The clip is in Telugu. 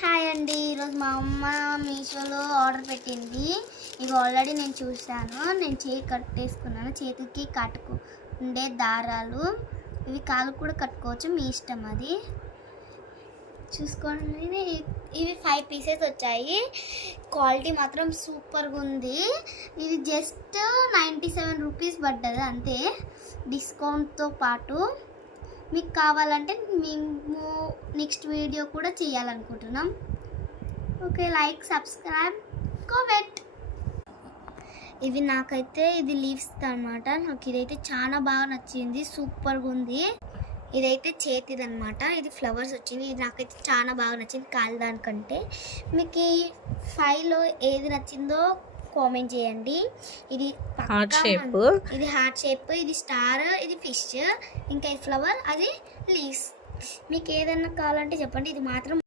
హాయ్ అండి, ఈరోజు మా అమ్మ మీషోలో ఆర్డర్ పెట్టింది. ఇవి ఆల్రెడీ నేను చూశాను. నేను చేయి కట్టేసుకున్నాను. చేతికి ఉండే దారాలు ఇవి కాలు కూడా కట్టుకోవచ్చు, మీ ఇష్టం. అది చూసుకోండి. ఇవి 5 పీసెస్ వచ్చాయి. క్వాలిటీ మాత్రం సూపర్గా ఉంది. ఇది జస్ట్ 97 రూపీస్ పడ్డది అంతే, డిస్కౌంట్తో పాటు. మీకు కావాలంటే మేము నెక్స్ట్ వీడియో కూడా చేయాలనుకుంటున్నాం. Okay, like, subscribe, comment. ఇవి నాకైతే ఇది లీవ్స్ అనమాట. నాకు ఇదైతే చాలా బాగా నచ్చింది, సూపర్గా ఉంది. ఇదైతే చేతిది అనమాట. ఇది ఫ్లవర్స్ వచ్చింది. ఇది నాకైతే చాలా బాగా నచ్చింది కాలి దానికంటే. మీకు ఈ 5లో ఏది నచ్చిందో కామెంట్ చేయండి. ఇది హార్ట్ షేప్, ఇది హార్ట్ షేప్, ఇది స్టార్, ఇది ఫిష్, ఇంకా ఇది ఫ్లవర్, అది లీవ్స్. మీకు ఏదన్నా కావాలంటే చెప్పండి. ఇది మాత్రం